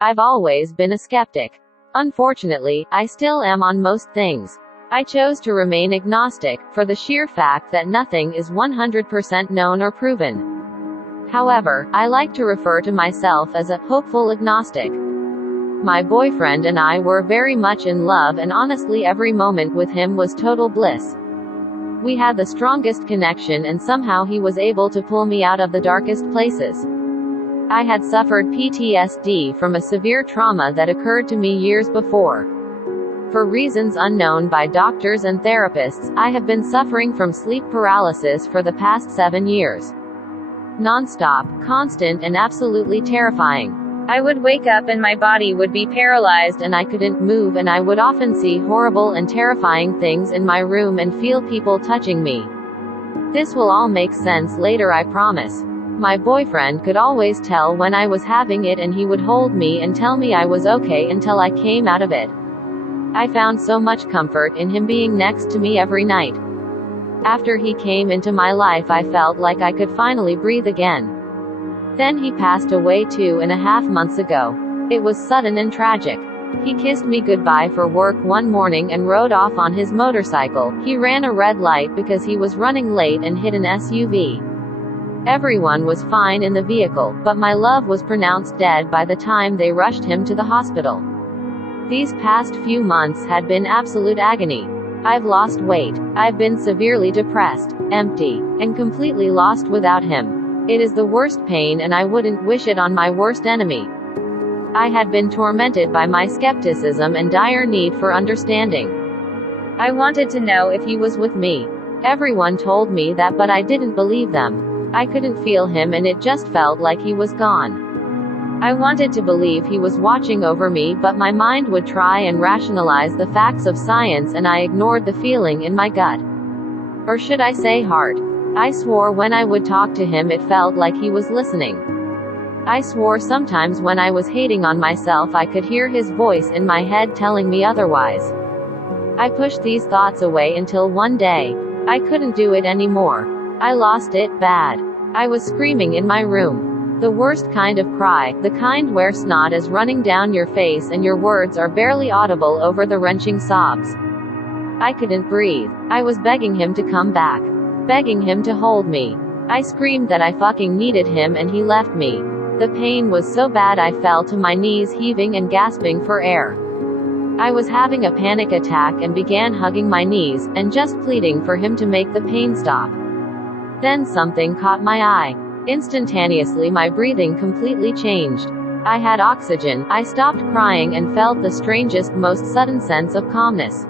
I've always been a skeptic. Unfortunately, I still am on most things. I chose to remain agnostic, for the sheer fact that nothing is 100% known or proven. However, I like to refer to myself as a hopeful agnostic. My boyfriend and I were very much in love, and honestly every moment with him was total bliss. We had the strongest connection, and somehow he was able to pull me out of the darkest places. I had suffered PTSD from a severe trauma that occurred to me years before. For reasons unknown by doctors and therapists, I have been suffering from sleep paralysis for the past 7 years. Non-stop, constant, and absolutely terrifying. I would wake up and my body would be paralyzed and I couldn't move, and I would often see horrible and terrifying things in my room and feel people touching me. This will all make sense later, I promise. My boyfriend could always tell when I was having it, and he would hold me and tell me I was okay until I came out of it. I found so much comfort in him being next to me every night. After he came into my life, I felt like I could finally breathe again. Then he passed away 2.5 months ago. It was sudden and tragic. He kissed me goodbye for work one morning and rode off on his motorcycle. He ran a red light because he was running late and hit an SUV. Everyone was fine in the vehicle, but my love was pronounced dead by the time they rushed him to the hospital. These past few months had been absolute agony. I've lost weight. I've been severely depressed, empty, and completely lost without him. It is the worst pain, and I wouldn't wish it on my worst enemy. I had been tormented by my skepticism and dire need for understanding. I wanted to know if he was with me. Everyone told me that, but I didn't believe them. I couldn't feel him, and it just felt like he was gone. I wanted to believe he was watching over me, but my mind would try and rationalize the facts of science, and I ignored the feeling in my gut. Or should I say heart? I swore when I would talk to him it felt like he was listening. I swore sometimes when I was hating on myself I could hear his voice in my head telling me otherwise. I pushed these thoughts away until one day, I couldn't do it anymore. I lost it, bad. I was screaming in my room. The worst kind of cry, the kind where snot is running down your face and your words are barely audible over the wrenching sobs. I couldn't breathe. I was begging him to come back. Begging him to hold me. I screamed that I fucking needed him, and he left me. The pain was so bad I fell to my knees, heaving and gasping for air. I was having a panic attack and began hugging my knees, and just pleading for him to make the pain stop. Then something caught my eye. Instantaneously my breathing completely changed. I had oxygen, I stopped crying and felt the strangest, most sudden sense of calmness.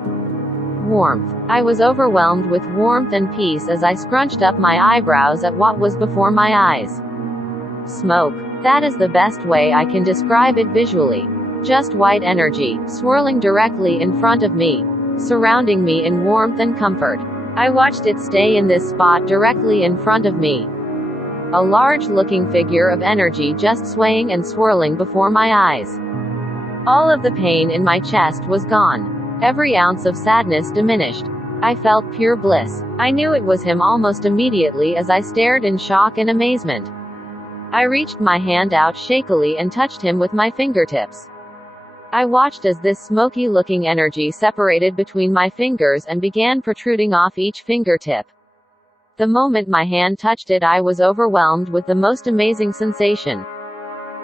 Warmth. I was overwhelmed with warmth and peace as I scrunched up my eyebrows at what was before my eyes. Smoke. That is the best way I can describe it visually. Just white energy, swirling directly in front of me, surrounding me in warmth and comfort. I watched it stay in this spot directly in front of me. A large-looking figure of energy just swaying and swirling before my eyes. All of the pain in my chest was gone. Every ounce of sadness diminished. I felt pure bliss. I knew it was him almost immediately as I stared in shock and amazement. I reached my hand out shakily and touched him with my fingertips. I watched as this smoky-looking energy separated between my fingers and began protruding off each fingertip. The moment my hand touched it, I was overwhelmed with the most amazing sensation.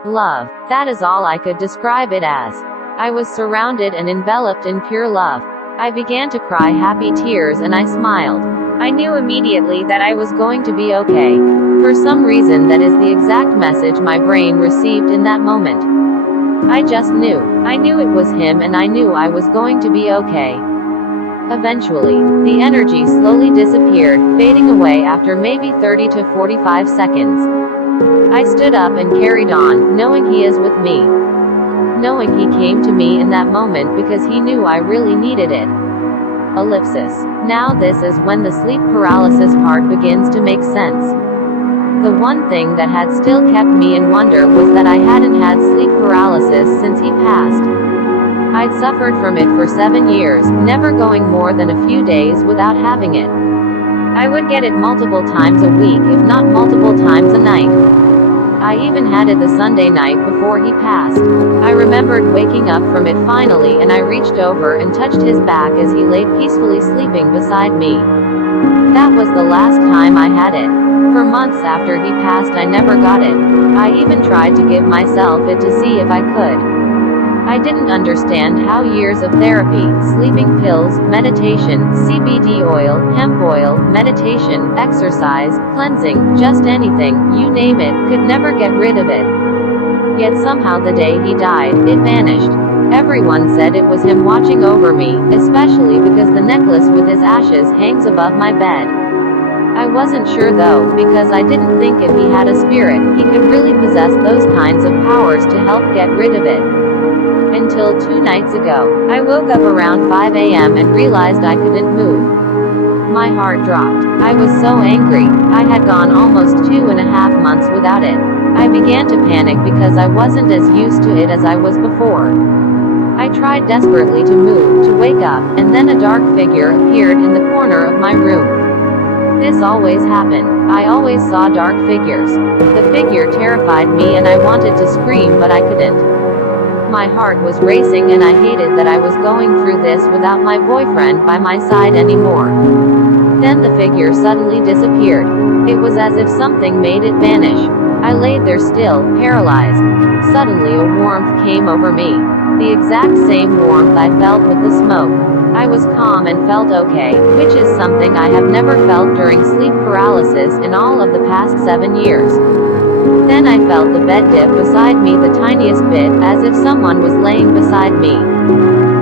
Love. That is all I could describe it as. I was surrounded and enveloped in pure love. I began to cry happy tears and I smiled. I knew immediately that I was going to be okay. For some reason, that is the exact message my brain received in that moment. I just knew. I knew it was him, and I knew I was going to be okay. Eventually, the energy slowly disappeared, fading away after maybe 30 to 45 seconds. I stood up and carried on, knowing he is with me. Knowing he came to me in that moment because he knew I really needed it. Ellipsis. Now this is when the sleep paralysis part begins to make sense. The one thing that had still kept me in wonder was that I hadn't had sleep paralysis since he passed. I'd suffered from it for 7 years, never going more than a few days without having it. I would get it multiple times a week, if not multiple times a night. I even had it the Sunday night before he passed. I remembered waking up from it finally, and I reached over and touched his back as he laid peacefully sleeping beside me. That was the last time I had it. For months after he passed, I never got it. I even tried to give myself it to see if I could. I didn't understand how years of therapy, sleeping pills, meditation, CBD oil, hemp oil, meditation, exercise, cleansing, just anything, you name it, could never get rid of it. Yet somehow the day he died, it vanished. Everyone said it was him watching over me, especially because the necklace with his ashes hangs above my bed. I wasn't sure though, because I didn't think if he had a spirit, he could really possess those kinds of powers to help get rid of it. Until 2 nights ago, I woke up around 5 a.m. and realized I couldn't move. My heart dropped. I was so angry. I had gone almost 2.5 months without it. I began to panic because I wasn't as used to it as I was before. I tried desperately to move, to wake up, and then a dark figure appeared in the corner of my room. This always happened. I always saw dark figures. The figure terrified me and I wanted to scream, but I couldn't. My heart was racing and I hated that I was going through this without my boyfriend by my side anymore. Then the figure suddenly disappeared. It was as if something made it vanish. I laid there still, paralyzed. Suddenly a warmth came over me. The exact same warmth I felt with the smoke. I was calm and felt okay, which is something I have never felt during sleep paralysis in all of the past 7 years. Then I felt the bed dip beside me the tiniest bit, as if someone was laying beside me.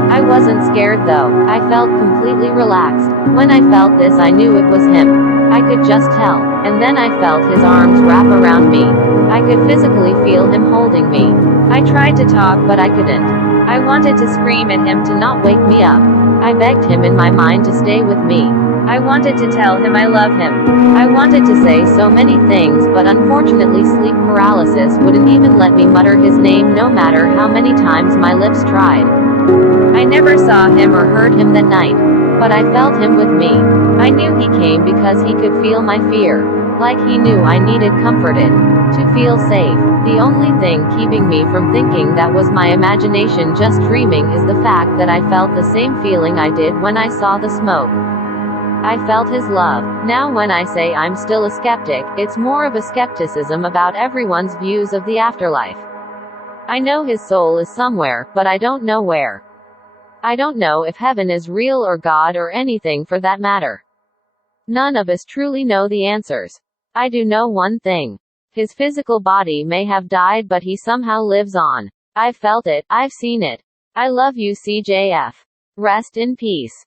I wasn't scared though. I felt completely relaxed. When I felt this, I knew it was him. I could just tell. And then I felt his arms wrap around me. I could physically feel him holding me. I tried to talk, but I couldn't. I wanted to scream at him to not wake me up. I begged him in my mind to stay with me. I wanted to tell him I love him. I wanted to say so many things, but unfortunately sleep paralysis wouldn't even let me mutter his name no matter how many times my lips tried. I never saw him or heard him that night, but I felt him with me. I knew he came because he could feel my fear. Like he knew I needed comforted. To feel safe. The only thing keeping me from thinking that was my imagination just dreaming is the fact that I felt the same feeling I did when I saw the smoke. I felt his love. Now when I say I'm still a skeptic, it's more of a skepticism about everyone's views of the afterlife. I know his soul is somewhere, but I don't know where. I don't know if heaven is real or God or anything for that matter. None of us truly know the answers. I do know one thing. His physical body may have died, but he somehow lives on. I've felt it. I've seen it. I love you, CJF. Rest in peace.